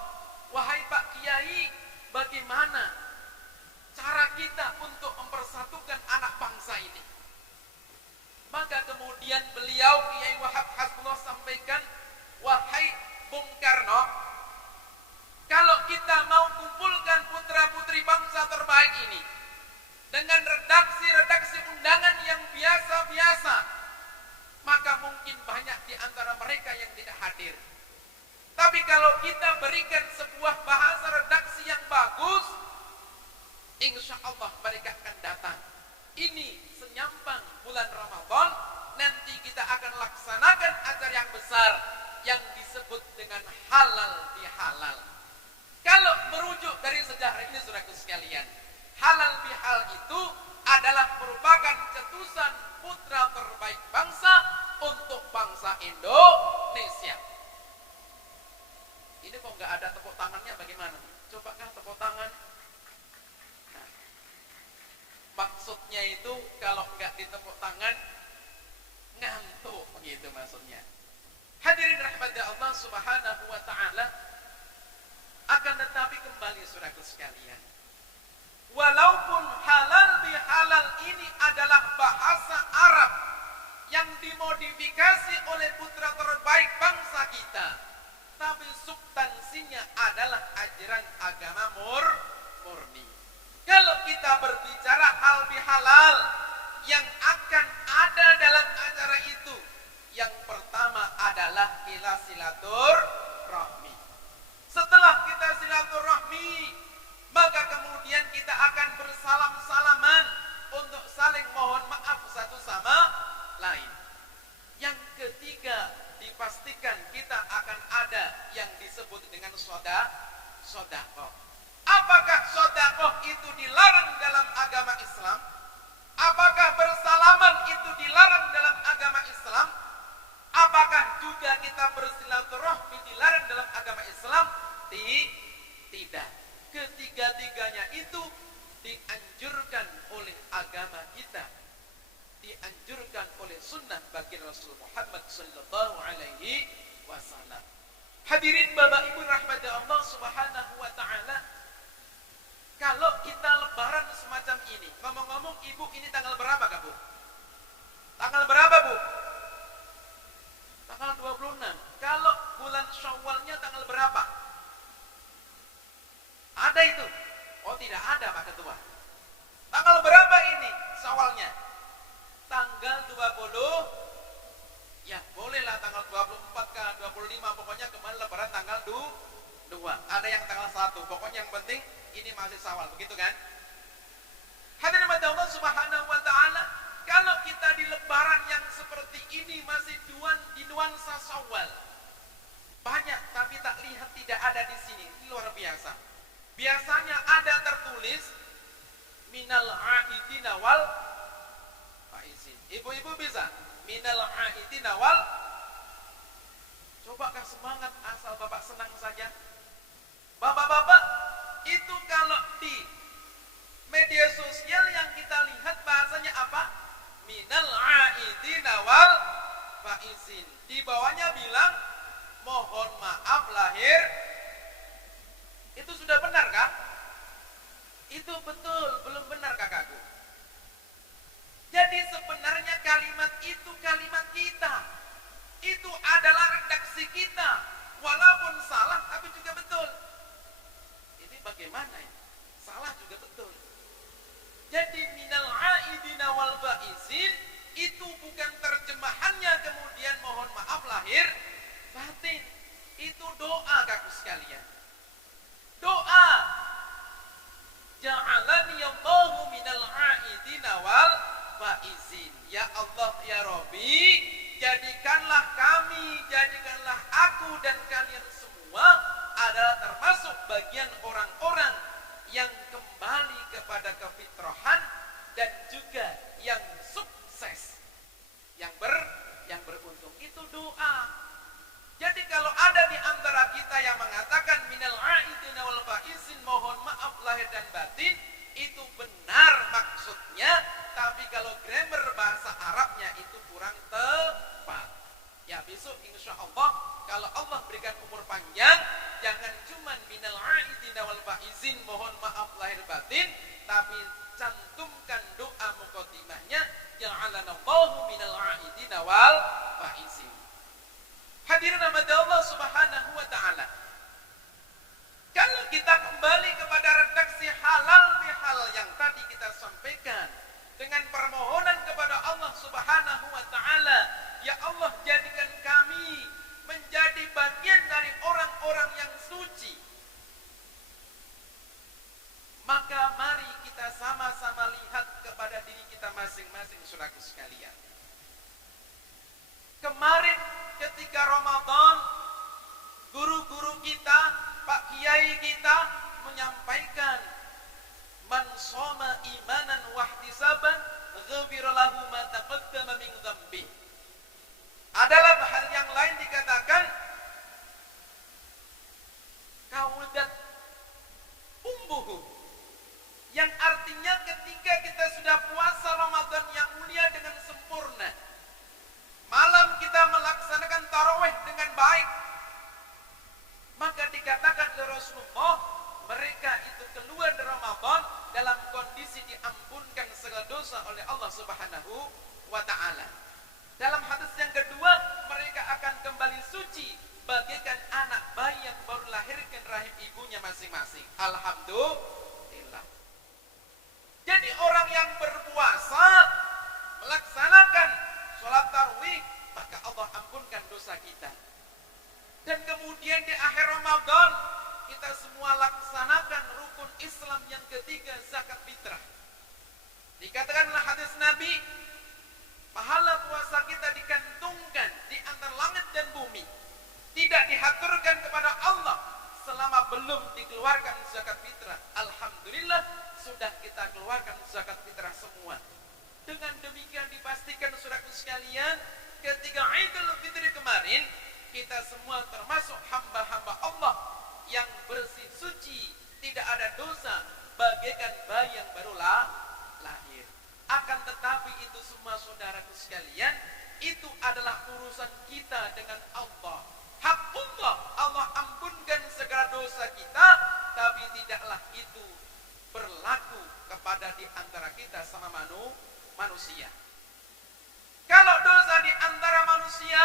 wahai Pak Kiai, bagaimana cara kita untuk mempersatukan anak bangsa ini? Maka kemudian beliau, Kiai Wahab Hasbullah, sampaikan, wahai Bung Karno, kalau kita mau kumpulkan putra-putri bangsa terbaik ini dengan redaksi-redaksi undangan yang biasa-biasa, maka mungkin banyak di antara mereka yang tidak hadir. Tapi kalau kita berikan sebuah bahasa redaksi yang bagus, insya Allah mereka akan datang. Ini senyampang bulan Ramadan, nanti kita akan laksanakan acara yang besar yang disebut dengan halal bihalal. Kalau merujuk dari sejarah ini, saudaraku sekalian, halal bihal itu adalah merupakan cetusan putra terbaik bangsa untuk bangsa Indonesia. Ini kok nggak ada tepuk tangannya, bagaimana? Cobakah tepuk tangan? Nah, maksudnya itu kalau nggak ditepuk tangan ngantuk, begitu maksudnya. Hadirin rahmati Allah Subhanahu wa taala. Akan tetapi kembali, saudaraku sekalian, walaupun halal bihalal ini adalah bahasa Arab yang dimodifikasi oleh putra terbaik bangsa kita, tapi substansinya adalah ajaran agama murni. Kalau kita berbicara hal bihalal yang akan ada dalam acara itu, yang pertama adalah silaturahmi. Setelah kita silaturahmi, maka kemudian kita akan bersalam-salaman untuk saling mohon maaf satu sama lain. Yang ketiga, dipastikan kita akan ada yang disebut dengan sodakoh. Apakah sodakoh itu dilarang dalam agama Islam? Apakah bersalaman itu dilarang dalam agama Islam? Apakah juga kita bersilaturahmi dilarang dalam agama Islam? Tidak. Ketiga-tiganya itu dianjurkan oleh agama kita, dianjurkan oleh sunnah bagi Rasul Muhammad sallallahu alaihi wasallam. Hadirin Bapak Ibu rahmati Allah subhanahu wa ta'ala, kalau kita lebaran semacam ini, ngomong-ngomong Ibu ini tanggal berapa Kak Bu? Tanggal berapa Bu? Tanggal 26. Kalau bulan Syawalnya tanggal berapa? Ada itu? Oh tidak ada Pak Ketua. Tanggal berapa ini Syawalnya? Tanggal 20. Ya bolehlah tanggal 24 ke 25. Pokoknya kemarin lebaran tanggal 2. Ada yang tanggal 1. Pokoknya yang penting ini masih Syawal. Begitu kan? Hadirin Allah subhanahu wa ta'ala, kalau kita di lebaran yang seperti ini masih di nuansa Syawal, banyak tapi tak lihat tidak ada di sini. Ini luar biasa. Biasanya ada tertulis minal aidina wal faizin. Ibu-ibu bisa minal aidina wal. Coba kasih semangat, asal Bapak senang saja. Bapak-bapak, itu kalau di media sosial yang kita lihat bahasanya apa? Minal aidina wal faizin. Di bawahnya bilang mohon maaf lahir. Itu sudah benar kah? Itu betul, belum benar kakakku. Jadi sebenarnya kalimat itu kalimat kita. Itu adalah redaksi kita. Walaupun salah tapi juga betul. Ini bagaimana ini? Salah juga betul. Jadi minal aidina wal faizin itu bukan terjemahannya kemudian mohon maaf lahir batin. Itu doa kakak sekalian. Doa. Ja'alani Allahu minal aidina wal faizin. Ya Allah ya Rabbi, jadikanlah kami, jadikanlah aku dan kalian semua adalah termasuk bagian orang-orang yang kembali kepada kefitrahan dan juga yang sukses, yang beruntung. Itu doa. Jadi kalau ada di antara kita yang mengatakan minal aidina wal faizin, mohon maaf lahir dan batin, itu benar maksudnya, tapi kalau grammar bahasa Arabnya itu kurang tepat. Ya besok insya Allah kalau Allah berikan umur panjang, jangan cuma minal aidina wal faizin, mohon maaf lahir batin, tapi cantumkan doa muqaddimahnya, ja'alanallahu minal aidina wal faizin. Hadirin rahmat Allah subhanahu wa ta'ala, kalau kita kembali kepada redaksi halal bihalal yang tadi kita sampaikan, dengan permohonan kepada Allah subhanahu wa ta'ala, ya Allah jadikan kami menjadi bagian dari orang-orang yang suci, maka mari kita sama-sama lihat kepada diri kita masing-masing saudaraku sekalian. Kemarin ketika Ramadan, guru-guru kita, Pak Kiai kita menyampaikan man shoma imanan wahtisaban ghafira lahu ma taqaddama min dzambi. Adalah hal yang lain dikatakan kaudat umbuhu, yang artinya ketika kita sudah puasa Ramadan yang mulia dengan sempurna, malam kita melaksanakan tarawih dengan baik, maka dikatakan oleh Rasulullah, mereka itu keluar dari Ramadan dalam kondisi diampunkan segala dosa oleh Allah Subhanahu wa ta'ala. Dalam hadis yang kedua, mereka akan kembali suci bagaikan anak bayi yang baru lahirkan rahim ibunya masing-masing. Alhamdulillah. Jadi orang yang berpuasa melaksanakan sholat tarawih, maka Allah ampunkan dosa kita. Dan kemudian di akhir Ramadan kita semua laksanakan rukun Islam yang ketiga, zakat fitrah. Dikatakanlah hadis Nabi, pahala puasa kita dikantungkan di antara langit dan bumi, tidak dihaturkan kepada Allah selama belum dikeluarkan zakat fitrah. Alhamdulillah sudah kita keluarkan zakat fitrah semua. Dengan demikian dipastikan saudaraku sekalian, ketika Idul Fitri kemarin kita semua termasuk hamba-hamba Allah yang bersih suci, tidak ada dosa, bagaikan bayi yang baru lahir. Akan tetapi itu semua saudaraku sekalian, itu adalah urusan kita dengan Allah. Hak Allah, Allah ampunkan segala dosa kita, tapi tidaklah itu berlaku kepada di antara kita sama manusia. Kalau dosa di antara manusia,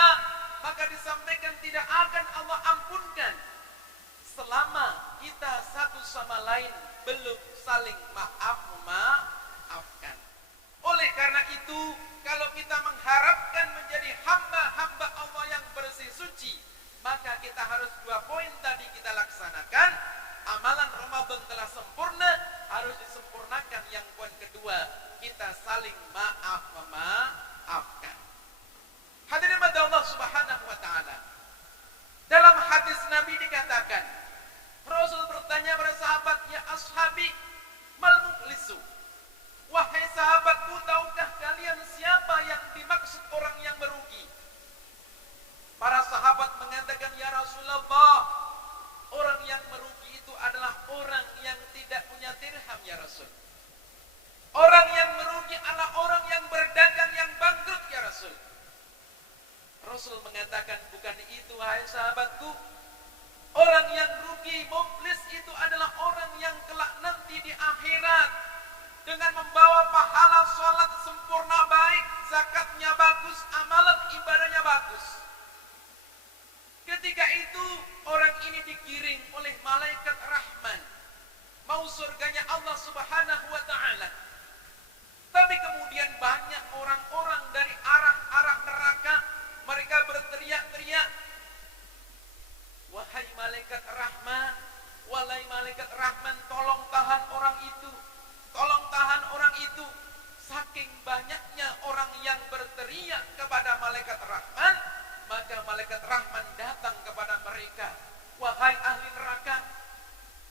maka disampaikan tidak akan Allah ampunkan selama kita satu sama lain belum saling maafkan. Oleh karena itu, kalau kita mengharapkan menjadi hamba-hamba Allah yang bersih suci, maka kita harus 2 poin tadi kita laksanakan. Amalan Ramadan telah sempurna, harus disempurnakan yang poin kedua, kita saling memaafkan. Hadirin Allah Subhanahu wa taala. Dalam hadis Nabi dikatakan, Rasul bertanya pada sahabat, "Ya ashabi, mal muflisu?" Wahai sahabatku, tahukah kalian siapa yang dimaksud orang yang merugi? Para sahabat mengatakan, "Ya Rasulullah, orang yang merugi itu adalah orang yang tidak punya dirham ya Rasul. Orang yang merugi adalah orang yang berdagang yang bangkrut ya Rasul." Rasul mengatakan, "Bukan itu wahai sahabatku. Orang yang rugi, muflis itu adalah orang yang kelak nanti di akhirat dengan membawa pahala sholat sempurna baik, zakatnya bagus, amalan ibadahnya bagus. Ketika itu orang ini digiring oleh malaikat Rahman, mau surganya Allah Subhanahu wa taala. Tapi kemudian banyak orang-orang dari arah-arah neraka, mereka berteriak-teriak, "Wahai malaikat Rahman, wahai malaikat Rahman, tolong tahan orang itu. Tolong tahan orang itu." Saking banyaknya orang yang berteriak kepada malaikat Rahman, maka malaikat Rahman datang kepada mereka. "Wahai ahli neraka,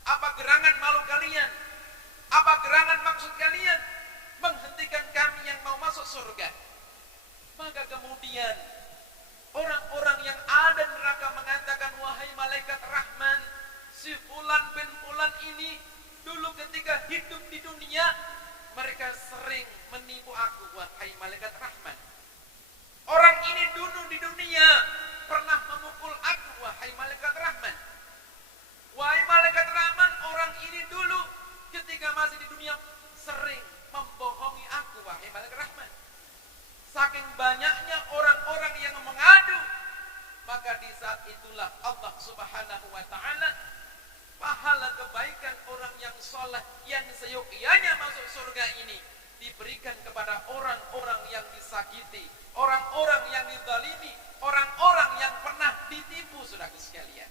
apa gerangan malu kalian? Apa gerangan maksud kalian menghentikan kami yang mau masuk surga?" Maka kemudian orang-orang yang ada di neraka mengatakan, "Wahai malaikat Rahman, si fulan bin fulan ini dulu ketika hidup di dunia mereka sering menipu aku, wahai malaikat Rahman. Orang ini dulu di dunia pernah memukul aku, wahai malaikat Rahman. Wahai malaikat Rahman, orang ini dulu ketika masih di dunia sering membohongi aku, wahai malaikat Rahman." Saking banyaknya orang-orang yang mengadu, maka di saat itulah Allah Subhanahu wa taala pahala kebaikan orang yang soleh yang seyogyanya masuk surga ini diberikan kepada orang-orang yang disakiti, orang-orang yang dizalimi, orang-orang yang pernah ditipu, saudara sekalian.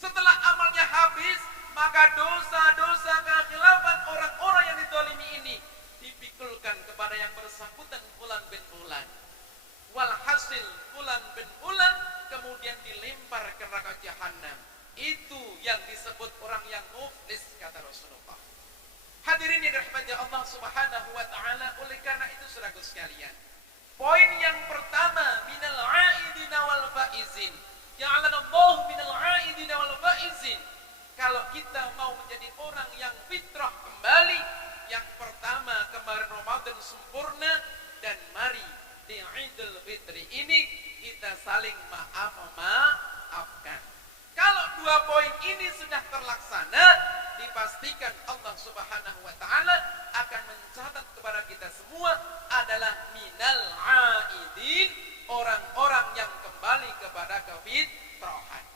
Setelah amalnya habis, maka dosa-dosa kekhilafan orang-orang yang dizalimi ini dipikulkan kepada yang bersangkutan fulan bin fulan. Walhasil fulan bin fulan kemudian dilempar ke neraka jahanam. Itu yang disebut orang yang muflis, kata Rasulullah. Hadirin yang dirahmati Allah Subhanahu wa taala, oleh karena itu saudaraku sekalian, poin yang pertama, minal aidina wal faizin. Ja'alanallahu minal aidina wal faizin. Kalau kita mau menjadi orang yang fitrah kembali, yang pertama kemarin Ramadan sempurna, dan mari di Idul Fitri ini kita saling maafkan. Kalau 2 poin ini sudah terlaksana, dipastikan Allah Subhanahu wa taala akan mencatat kepada kita semua adalah minal aidin, orang-orang yang kembali kepada kefitrahan.